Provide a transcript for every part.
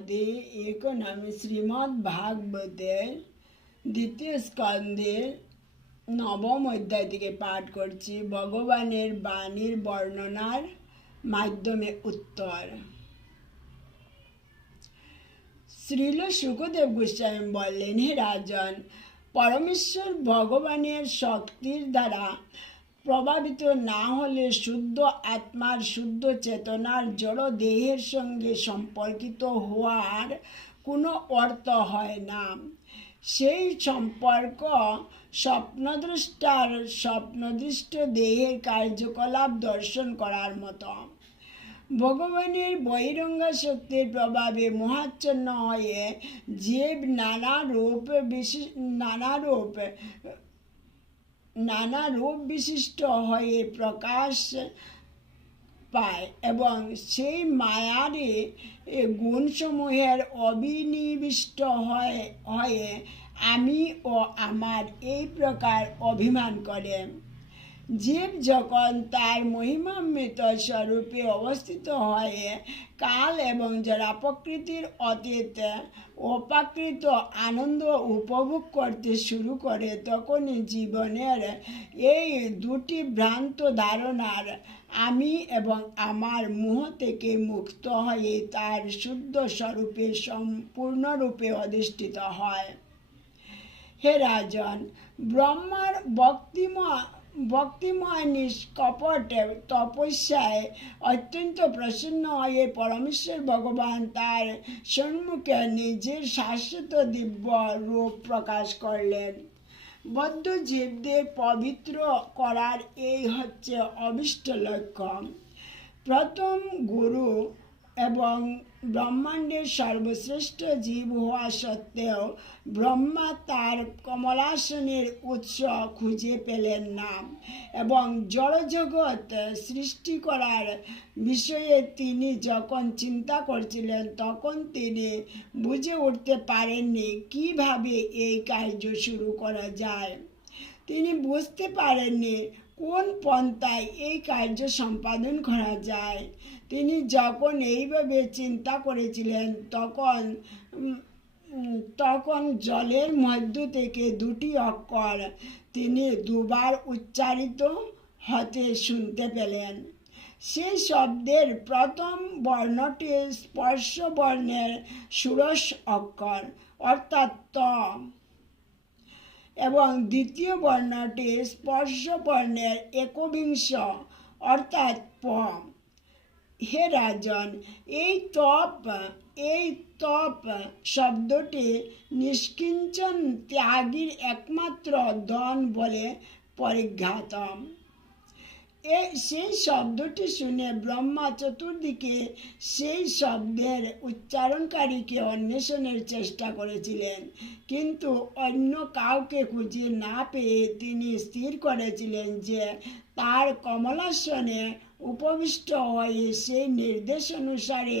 রাধে এখন আমি শ্রীমদ্ ভাগবতের দ্বিতীয় স্কন্ধের নবম অধ্যায় থেকে পাঠ করছি ভগবানের বাণীর বর্ণনার মাধ্যমে উত্তর শ্রীল সুখদেব গোস্বামী বললেন হে রাজন, পরমেশ্বর ভগবানের শক্তির দ্বারা প্রভাবিত না হলে শুদ্ধ আত্মার শুদ্ধ চেতনার জড় দেহের সঙ্গে সম্পর্কিত হওয়ার কোনো অর্থ হয় না। সেই সম্পর্ক স্বপ্নদ্রষ্টার স্বপ্নদৃষ্ট দেহের কার্যকলাপ দর্শন করার মতো। ভগবানের বহিরঙ্গ শক্তির প্রভাবে মোহাচ্ছন্ন হয়ে জীব নানা রূপ বিশিষ নানা রূপ নানা রূপ বিশিষ্ট হয়ে প্রকাশ পায় এবং সেই মায়ারে গুণসমূহের অবিনিবিষ্ট হয়ে হয়ে আমি ও আমার এই প্রকার অভিমান করে। জীব যখন তার মহিমান্বিত স্বরূপে অবস্থিত হয়ে কাল এবং যারা প্রকৃতির অতীত অপাকৃত আনন্দ উপভোগ করতে শুরু করে তখনই জীবনের এই দুটি ভ্রান্ত ধারণার আমি এবং আমার মুহ থেকে মুক্ত হয়ে তার শুদ্ধ স্বরূপে সম্পূর্ণরূপে অধিষ্ঠিত হয়। হে রাজন, ব্রহ্মার ভক্তিময় ভক্তিময়, নিষ্কপট, তপস্যায় অত্যন্ত প্রসন্ন হয়ে পরমেশ্বর ভগবান তার সম্মুখে নিজের শাশ্বত দিব্য রূপ প্রকাশ করলেন। বদ্ধ জীবদের পবিত্র করার এই হচ্ছে অবিষ্ট লক্ষ্য। প্রথম গুরু এবং ব্রহ্মাণ্ডের সর্বশ্রেষ্ঠ জীব হওয়া সত্ত্বেও ব্রহ্মা তার কমলাসনের উৎস খুঁজে পেলেন না এবং জড়জগৎ সৃষ্টি করার বিষয়ে তিনি যখন চিন্তা করছিলেন, তখন তিনি বুঝে উঠতে পারেননি কীভাবে এই কার্য শুরু করা যায়। তিনি বুঝতে পারেননি কোন পন্থায় এই কার্য সম্পাদন করা যায়। তিনি যখন এইভাবে চিন্তা করেছিলেন, তখন তখন জলের মধ্য থেকে দুটি অক্ষর তিনি দুবার উচ্চারিত হতে শুনতে পেলেন। সেই শব্দের প্রথম বর্ণটি স্পর্শ বর্ণের ষোড়শ অক্ষর, অর্থাৎ ত। এবং দ্বিতীয় বর্ণটি স্পর্শ বর্ণের একবিংশ, অর্থাৎ প। হে রাজন, এই তপ এই তপ শব্দটি নিষ্কিঞ্চন ত্যাগীর একমাত্র দন বলে পরিজ্ঞাত এ, সেই শব্দটি শুনে ব্রহ্মা চতুর্দিকে সেই শব্দের উচ্চারণকারীকে অন্বেষণের চেষ্টা করেছিলেন। কিন্তু অন্য কাউকে খুঁজে না পেয়ে তিনি স্থির করেছিলেন যে তার কমলাসনে উপবিষ্ট হয়ে সেই নির্দেশ অনুসারে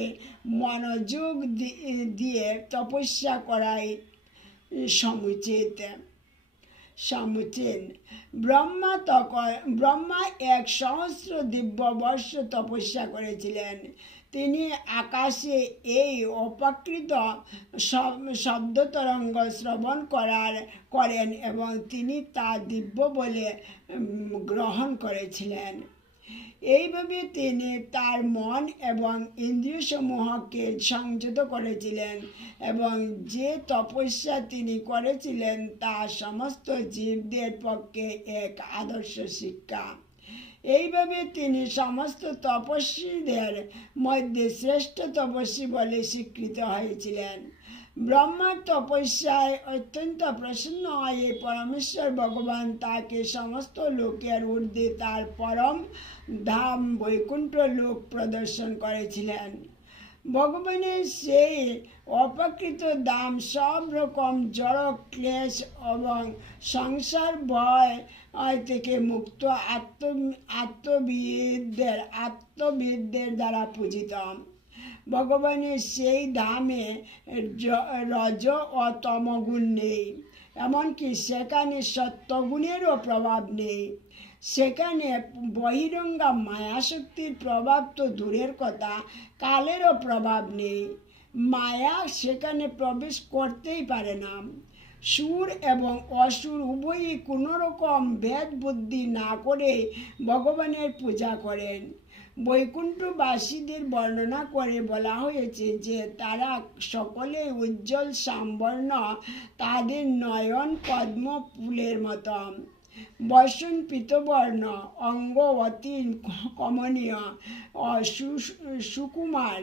মনোযোগ দিয়ে তপস্যা করাই সমুচিত। সমুচিত। ব্রহ্মা তখন ব্রহ্মা এক সহস্র দিব্য বর্ষ তপস্যা করেছিলেন। তিনি আকাশে এই অপাকৃত শব্দ তরঙ্গ শ্রবণ করার, করেন এবং তিনি তা দিব্য বলে গ্রহণ করেছিলেন। এইভাবে তিনি তার মন এবং ইন্দ্রিয়সমূহকে সংযত করেছিলেন এবং যে তপস্যা তিনি করেছিলেন তা সমস্ত জীবদের পক্ষে এক আদর্শ শিক্ষা। এইভাবে তিনি সমস্ত তপস্বীদের মধ্যে শ্রেষ্ঠ তপস্বী বলে স্বীকৃত হয়েছিলেন। ব্রহ্মার তপস্যায় অত্যন্ত প্রসন্ন হয়ে পরমেশ্বর ভগবান তাকে সমস্ত লোকের ঊর্ধ্বে তার পরম ধাম বৈকুণ্ঠ লোক প্রদর্শন করেছিলেন। ভগবানের সেই অপকৃত দাম সব রকম জড়, ক্লেশ এবং সংসার ভয় থেকে মুক্ত আত্ম, আত্মবিদদের আত্মবিদদের দ্বারা পূজিত। ভগবানের সেই ধামে রজ ও তমগুণ নেই। এমনকি সেখানে সত্যগুণেরও প্রভাব নেই। সেখানে বহিরঙ্গা মায়াশক্তির প্রভাব তো দূরের কথা, কালেরও প্রভাব নেই। মায়া সেখানে প্রবেশ করতেই পারে না। সুর এবং অসুর উভয়ই কোনো রকম ভেদ বুদ্ধি না করে ভগবানের পূজা করেন। বৈকুণ্ঠবাসীদের বর্ণনা করে বলা হয়েছে যে তারা সকলে উজ্জ্বল সাম্বর্ণ তাদের নয়ন পদ্ম ফুলের মতো। বসন পিতবর্ণ, অঙ্গ অতি কমনীয় সুকুমার।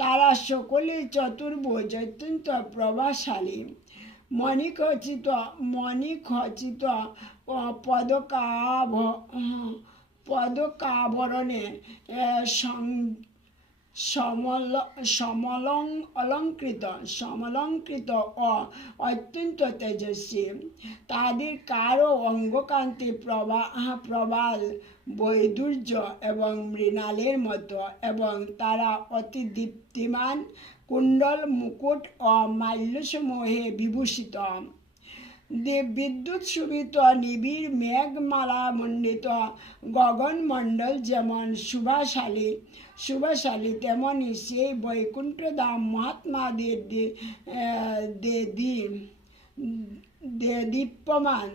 তারা সকলে চতুর্ভুজ, অত্যন্ত প্রভাবশালী। মণিখচিত মণিখচিত পদকাভ সং- সমল, সমলং, অলঙ্কৃত, সমলঙ্কৃত ও অত্যন্ত তেজস্বী। তাদের কারও অঙ্গকান্তি প্রবা, প্রবাল, বৈদুর্য এবং মৃণালের মতো এবং তারা অতি দীপ্তিমান, কুণ্ডল, মুকুট ও মাল্যসমূহে বিভূষিত। বিদ্যুৎ শোভিত নিবিড় মেঘমালা মণ্ডিত গগনমণ্ডল যেমন শুভাশালী। শুভশালী তেমনি সেই বৈকুণ্ঠ ধাম মহাত্মাদের দীপ্যমান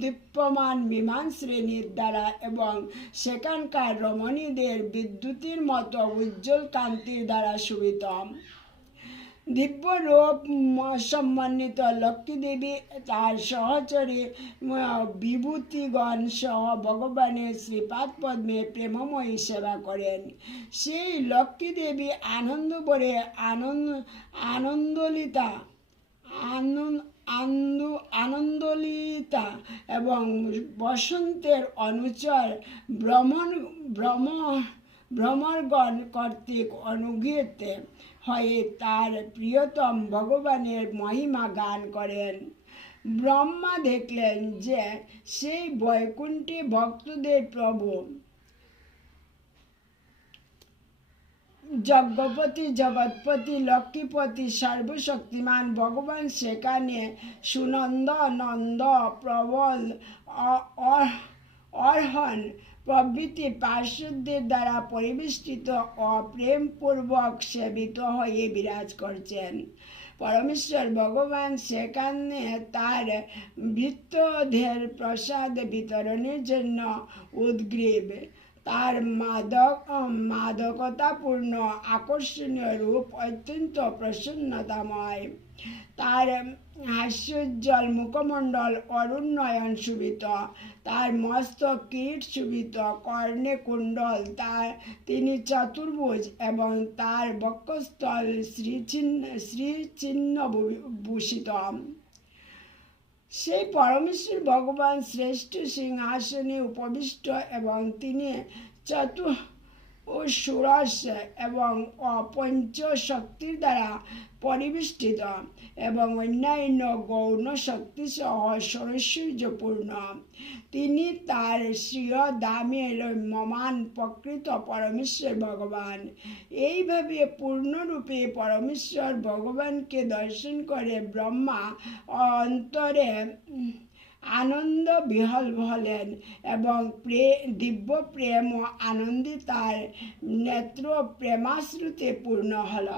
দীপ্যমান বিমান শ্রেণির দ্বারা এবং সেখানকার রমণীদের বিদ্যুতের মতো উজ্জ্বল কান্তির দ্বারা শোভিত দিব্য রূপ সম্মানিত লক্ষ্মী দেবী তার সহচরী বিভূতিগণ সহ ভগবানের শ্রীপাদ পদ্মে প্রেমময়ী সেবা করেন। সেই লক্ষ্মী দেবী আনন্দ ভরে আনন্দ, আনন্দলিতা, আনন্দ আনন্দ, আনন্দলিতা এবং বসন্তের অনুচর ভ্রমণ ভ্রম ভ্রমণগণ কর্তৃক অনুগৃহীত হয়ে তার প্রিয়তম ভগবানের মহিমা গান করেন। ব্রহ্মা দেখলেন যে সেই বৈকুণ্ঠী ভক্তদের প্রভু। যজ্ঞপতি, জগৎপতি, লক্ষ্মীপতি, সর্বশক্তিমান ভগবান সেখানে সুনন্দ, নন্দ, প্রবল অর্হন প্রভৃতি পার্শ্বদের দ্বারা পরিবেষ্টিত অপ্রেমপূর্বক প্রেমপূর্বক সেবিত হয়ে বিরাজ করছেন। পরমেশ্বর ভগবান সেখানে তার ভৃত্যদের প্রসাদ বিতরণের জন্য উদ্গ্রীব। তার মাদক, মাদকতাপূর্ণ, আকর্ষণীয় রূপ অত্যন্ত প্রসন্নতাময়। তার হাস্যোজ্জ্বল, মুখমণ্ডল অরুণ নয়ন শোভিত তার মস্তক কিরিট শোভিত কর্ণে কুণ্ডল, তার তিনি চতুর্ভুজ এবং তার বক্ষস্থল শ্রীচিহ্ন শ্রীচিহ্ন ভূষিত। সেই পরমেশ্বর ভগবান শ্রেষ্ঠ সিংহাসনে উপবিষ্ট এবং তিনি চতু ও ষোড়শ এবং অপঞ্চ শক্তির দ্বারা পরিবেষ্টিত এবং অন্যান্য গৌণ শক্তি সহ ঐশ্বর্যপূর্ণ তিনি তার স্বীয় দামের রম্যমান প্রকৃত পরমেশ্বর ভগবান। এইভাবে পূর্ণরূপে পরমেশ্বর ভগবানকে দর্শন করে ব্রহ্মা অন্তরে আনন্দ বিহল হলেন এবং প্রে, দিব্য প্রেম ও আনন্দে তার নেত্র প্রেমাশ্রুতে পূর্ণ হল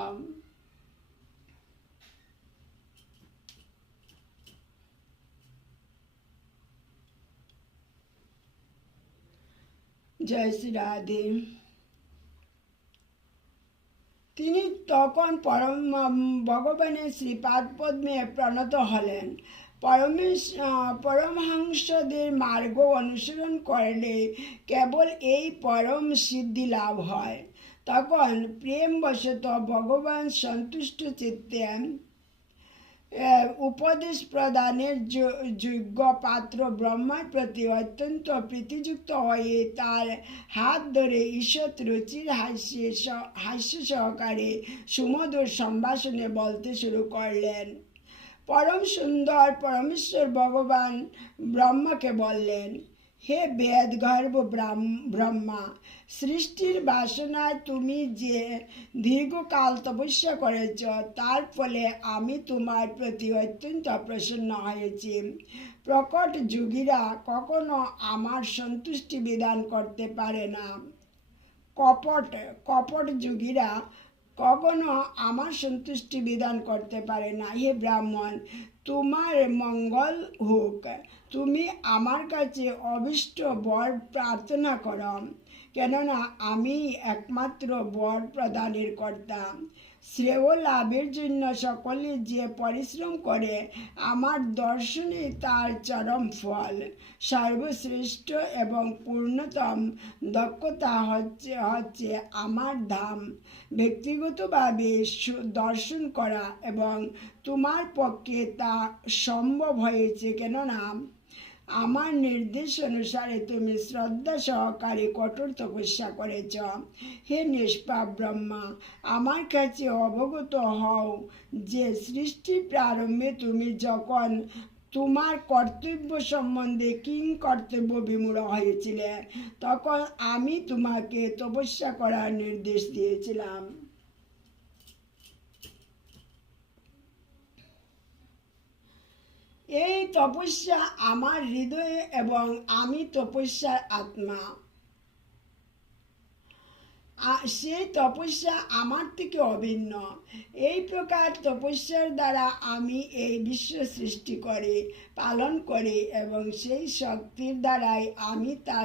জয় শ্রী রাধে। তিনি তখন পরম, ভগবানের শ্রীপাদ পদ্মে প্রণত হলেন। পরমেশ পরমহংসদের মার্গ অনুসরণ করলে কেবল এই পরম সিদ্ধি লাভ হয়। তখন প্রেমবশত ভগবান সন্তুষ্ট চিত্তে উপদেশ প্রদানের যোগ্য পাত্র ব্রহ্মার প্রতি অত্যন্ত প্রীতিযুক্ত হয়ে তার হাত ধরে ঈষৎ রুচির হাস্যে হাস্য সহকারে সুমধুর সম্ভাষণে বলতে শুরু করলেন। পরম সুন্দর পরমেশ্বর ভগবান ব্রহ্মাকে বললেন, হে বেদ গর্ভ ব্রহ্মা, সৃষ্টির বাসনায় তুমি যে দীর্ঘকাল তপস্যা করেছ, তার ফলে আমি তোমার প্রতি অত্যন্ত প্রসন্ন হয়েছি। প্রকট যুগীরা কখনো আমার সন্তুষ্টি বিধান করতে পারে না। কপট কপট যুগীরা কখনো আমার সন্তুষ্টি বিধান করতে পারে না। হে ব্রাহ্মণ, তোমার মঙ্গল হোক। তুমি আমার কাছে অবিষ্ট বর প্রার্থনা করো, কেননা আমি একমাত্র বর প্রদানের কর্তা। শ্রেয় লাভের জন্য সকলে যে পরিশ্রম করে, আমার দর্শনে তার চরম ফল। সর্বশ্রেষ্ঠ এবং পূর্ণতম দক্ষতা হচ্ছে হচ্ছে আমার ধাম। ব্যক্তিগতভাবে দর্শন করা এবং তোমার পক্ষে তা সম্ভব হয়েছে কেননা আমার নির্দেশ অনুসারে তুমি শ্রদ্ধা সহকারে কঠোর তপস্যা করেছ। হে নিষ্পাপ ব্রহ্মা, আমার কাছে অবগত হও যে সৃষ্টি প্রারম্ভে তুমি যখন তোমার কর্তব্য সম্বন্ধে কিং কর্তব্য বিমূঢ় হয়েছিলে, তখন আমি তোমাকে তপস্যা করার নির্দেশ দিয়েছিলাম। এই তপস্যা আমার হৃদয়ে এবং আমি তপস্যার আত্মা। সেই তপস্যা আমার থেকে অভিন্ন। এই প্রকার তপস্যার দ্বারা আমি এই বিশ্ব সৃষ্টি করে, পালন করি এবং সেই শক্তির দ্বারাই আমি তা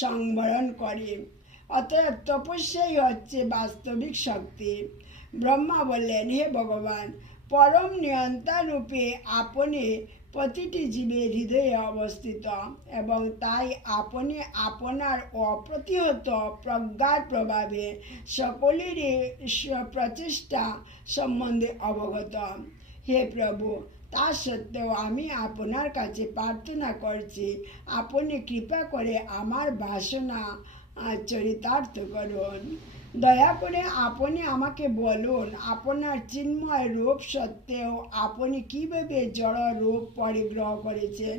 সংবরণ করি। অতএব তপস্যাই হচ্ছে বাস্তবিক শক্তি। ব্রহ্মা বললেন, হে ভগবান পরম নিয়ন্তা রূপে আপনি প্রতিটি জীবের হৃদয়ে অবস্থিত এবং তাই আপনি আপনার অপ্রতিহত প্রজ্ঞার প্রভাবে সকলেরই প্রচেষ্টা সম্বন্ধে অবগত। হে প্রভু, তা সত্ত্বেও আমি আপনার কাছে প্রার্থনা করছি, আপনি কৃপা করে আমার বাসনা চরিতার্থ করুন। দয়া করে আপনি আমাকে বলুন, আপনার চিন্ময় রূপ সত্ত্বেও আপনি কীভাবে জড় রূপ পরিগ্রহ করেছেন?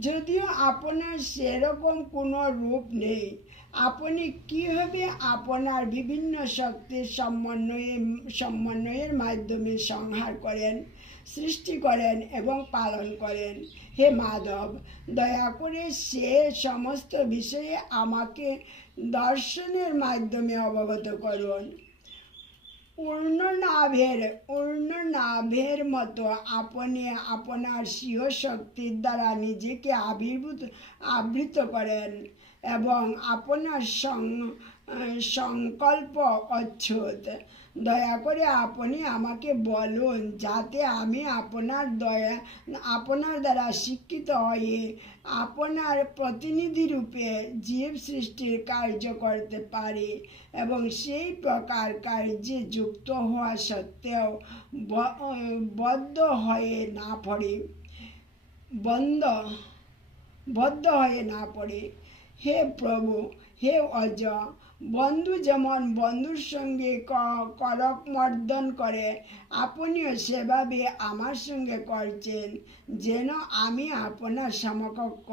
যদিও আপনার সেরকম কোনো রূপ নেই, আপনি কীভাবে আপনার বিভিন্ন শক্তির সমন্বয়ে, সমন্বয়ের মাধ্যমে সংহার করেন, সৃষ্টি করেন এবং পালন করেন? হে মাধব, দয়া করে সে সমস্ত বিষয়ে আমাকে দর্শনের মাধ্যমে অবগত করুন। পূর্ণনাভের পূর্ণনাভের মতো আপনি আপনার স্বীয় শক্তির দ্বারা নিজেকে আবির্ভূত, আবৃত করেন এবং আপনার সং- সংকল্প অচ্ছুত দয়া করে আপনি আমাকে বলুন যাতে আমি আপনার দয়া, আপনার দ্বারা শিক্ষিত হয়ে আপনার প্রতিনিধি রূপে জীব সৃষ্টির কার্য করতে পারি এবং সেই প্রকার কার্যে যুক্ত হওয়া সত্ত্বেও বদ্ধ হয়ে না পড়ে। বন্ধ, বদ্ধ হয়ে না পড়ে। হে প্রভু, হে অজ বন্ধু যেমন বন্ধুর সঙ্গে করক মর্দন করে, আপনিও সেভাবে আমার সঙ্গে করছেন, যেন আমি আপনার সমকক্ষ।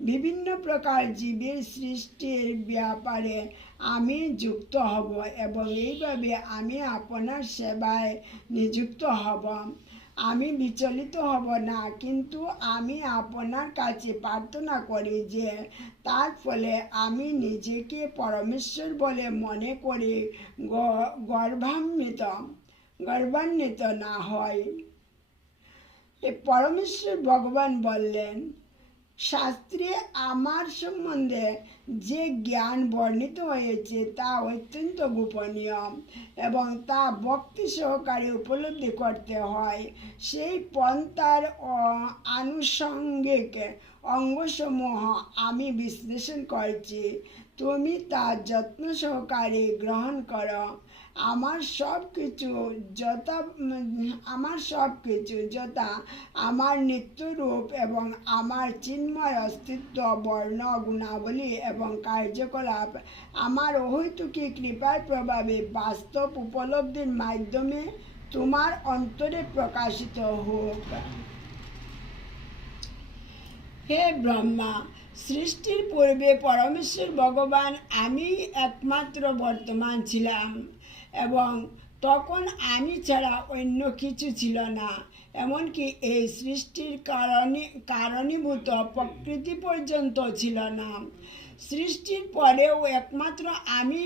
বিভিন্ন প্রকার জীবের সৃষ্টির ব্যাপারে আমি যুক্ত হব এবং এইভাবে আমি আপনার সেবায় নিযুক্ত হব। আমি বিচলিত হব না, কিন্তু আমি আপনার কাছে প্রার্থনা করি যে, তার ফলে আমি নিজেকে পরমেশ্বর বলে মনে করি, গ- গর্বান্বিত না হয় পরমেশ্বর ভগবান বললেন, শাস্ত্রে আমার সম্বন্ধে যে জ্ঞান বর্ণিত হয়েছে তা অত্যন্ত গোপনীয় এবং তা ভক্তি সহকারে উপলব্ধি করতে হয়। সেই পন্থার আনুষঙ্গিক অঙ্গসমূহ আমি বিশ্লেষণ করছি। তুমি তা যত্ন সহকারে গ্রহণ করো। আমার সব কিছু যথা, আমার সব কিছু যথা আমার নিত্যরূপ এবং আমার চিন্ময় অস্তিত্ব, বর্ণ, গুণাবলী এবং কার্যকলাপ আমার অহৈতুকী কৃপার প্রভাবে বাস্তব উপলব্ধির মাধ্যমে তোমার অন্তরে প্রকাশিত হোক। হে ব্রহ্মা, সৃষ্টির পূর্বে পরমেশ্বর ভগবান আমি একমাত্র বর্তমান ছিলাম। এবং তখন আমি ছাড়া অন্য কিছু ছিল না। এমনকি এই সৃষ্টির কারণে কারণীভূত প্রকৃতি পর্যন্ত ছিল না। সৃষ্টির পরেও একমাত্র আমি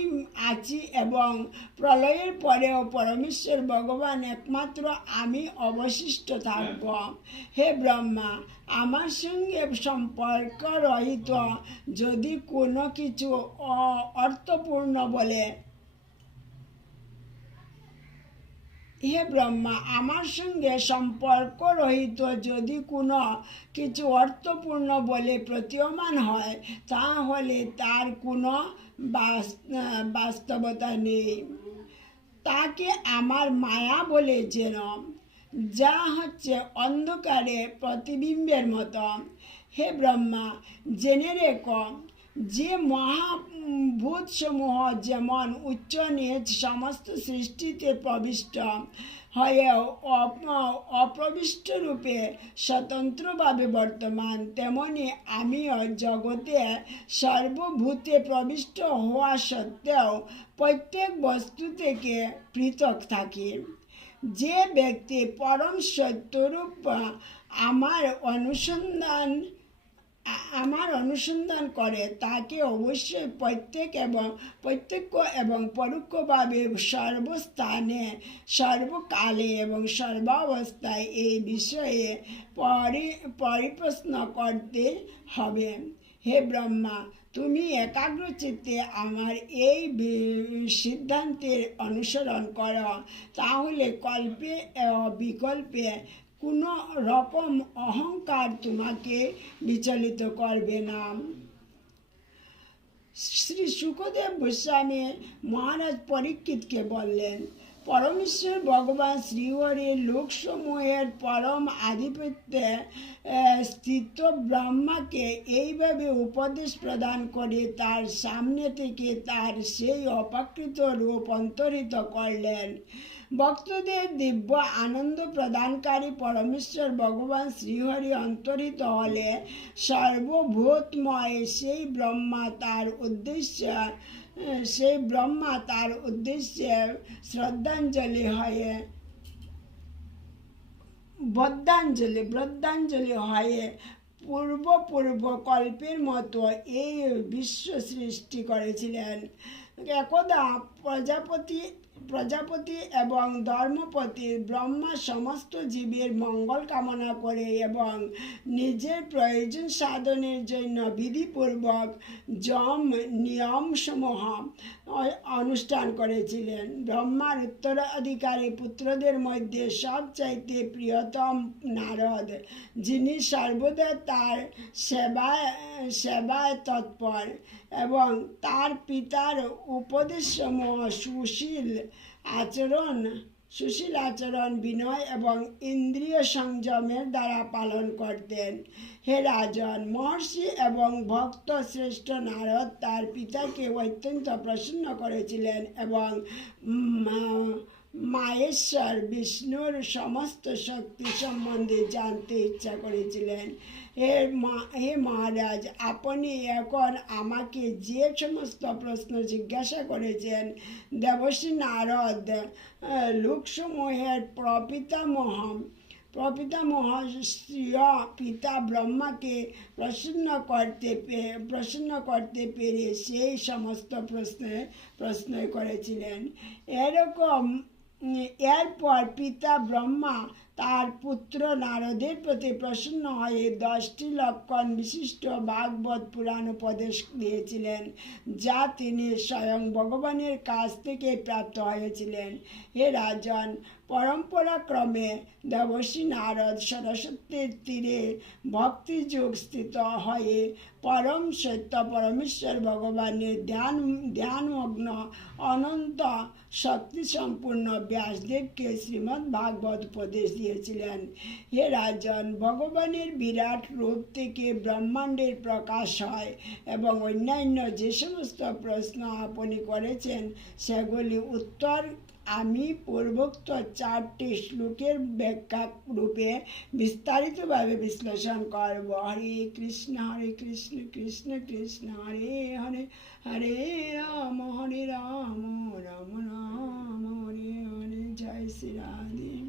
আছি এবং প্রলয়ের পরেও পরমেশ্বর ভগবান একমাত্র আমি অবশিষ্ট থাকব। হে ব্রহ্মা, আমার সঙ্গে সম্পর্ক রহিত যদি কোনো কিছু অর্থপূর্ণ বলে হে ব্রহ্মা, আমার সঙ্গে সম্পর্ক রহিত যদি কোনো কিছু অর্থপূর্ণ বলে প্রতীয়মান হয়, তাহলে তার কোনো বাস- বাস্তবতা নেই। তাকে আমার মায়া বলে যেন যা হচ্ছে অন্ধকারে প্রতিবিম্বের মতো। হে ব্রহ্মা, জেনে রেখো যে মহাভূতসমূহ যেমন উচ্চ নিচ সমস্ত সৃষ্টিতে প্রবিষ্ট হয়েও অপ- অপ্রবিষ্ট রূপে স্বতন্ত্রভাবে বর্তমান, তেমনি আমিও জগতে সর্বভূতে প্রবিষ্ট হওয়া সত্ত্বেও প্রত্যেক বস্তু থেকে পৃথক থাকি। যে ব্যক্তি পরম সত্যরূপ আমার অনুসন্ধান আমার অনুসন্ধান করে, তাকে অবশ্যই প্রত্যেক এবং প্রত্যক্ষ এবং পরোক্ষভাবে সর্বস্থানে, সর্বকালে এবং সর্বাবস্থায় এই বিষয়ে পরি, পরিপ্রশ্ন করতে হবে। হে ব্রহ্মা, তুমি একাগ্র চিত্তে আমার এই সিদ্ধান্তের অনুসরণ করো। তাহলে কল্পে বিকল্পে কোনো রকম অহংকার তোমাকে বিচলিত করবে না। শ্রী সুখদেব গোস্বামী মহারাজ পরীক্ষিতকে বললেন, পরমেশ্বর ভগবান শ্রীহরির লোকসমূহের পরম আধিপত্যে স্থিত ব্রহ্মাকে এইভাবে উপদেশ প্রদান করে তার সামনে থেকে তার সেই অপাকৃত রূপ অন্তরিত করলেন। ভক্তদের দিব্য আনন্দ প্রদানকারী পরমেশ্বর ভগবান শ্রীহরি অন্তরিত হলে সর্বভূতময় সেই ব্রহ্মা তার উদ্দেশ্য, সেই ব্রহ্মা তার উদ্দেশ্যে শ্রদ্ধাঞ্জলি হয়ে বদ্ধাঞ্জলি বদ্ধাঞ্জলি হয়ে পূর্ব পূর্ব কল্পের মতো এই বিশ্ব সৃষ্টি করেছিলেন। একদা প্রজাপতি প্রজাপতি এবং ধর্মপতি ব্রহ্মা সমস্ত জীবের মঙ্গল কামনা করে এবং নিজের প্রয়োজন সাধনের জন্য বিধিপূর্বক যম নিয়মসমূহ অনুষ্ঠান করেছিলেন। ব্রহ্মার উত্তরাধিকারী পুত্রদের মধ্যে সবচাইতে প্রিয়তম নারদ, যিনি সর্বদা তার সেবায় সেবায় তৎপর এবং তার পিতার উপদেশসমূহ সুশীল আচরণ, সুশীল আচরণ, বিনয় এবং ইন্দ্রিয় সংযমের দ্বারা পালন করতেন। হে রাজন, মহর্ষি এবং ভক্ত শ্রেষ্ঠ নারদ তার পিতাকে অত্যন্ত প্রসন্ন করেছিলেন এবং মায়েশ্বর বিষ্ণুর সমস্ত শক্তি সম্বন্ধে জানতে ইচ্ছা করেছিলেন। হে মা, হে মহারাজ, আপনি এখন আমাকে যে সমস্ত প্রশ্ন জিজ্ঞাসা করেছেন, দেবশ্রী নারদ লোকসমূহের প্রপিতামহ প্রপিতামহ শ্রীয় পিতা ব্রহ্মাকে প্রসন্ন করতে প্রসন্ন করতে পেরে সেই সমস্ত প্রশ্নে প্রশ্ন করেছিলেন। এরকম উম, এরপর পিতা ব্রহ্মা তার পুত্র নারদের প্রতি প্রসন্ন হয়ে দশটি লক্ষণ বিশিষ্ট ভাগবত পুরাণ উপদেশ দিয়েছিলেন, যা তিনি স্বয়ং ভগবানের কাছ থেকে প্রাপ্ত হয়েছিলেন। হে রাজন, পরম্পরাক্রমে দেবশ্রী নারদ সরস্বতীর তীরে ভক্তিযুগ স্থিত হয়ে পরম সত্য পরমেশ্বর ভগবানের ধ্যান, ধ্যানমগ্ন অনন্ত শক্তি সম্পূর্ণ ব্যাসদেবকে শ্রীমদ্ ভাগবত উপদেশ দিয়েছিলেন। হে রাজন, ভগবানের বিরাট রূপ থেকে ব্রহ্মাণ্ডের প্রকাশ হয় এবং অন্যান্য যে সমস্ত প্রশ্ন আপনি করেছেন, সেগুলি উত্তর আমি পূর্বোক্ত চারটি শ্লোকের ব্যাখ্যা রূপে বিস্তারিতভাবে বিশ্লেষণ করব। হরে কৃষ্ণ হরে কৃষ্ণ কৃষ্ণ কৃষ্ণ, হরে হরে হরে রাম হরে রাম রাম রাম, হরে হরে, জয় শ্রী রাধে।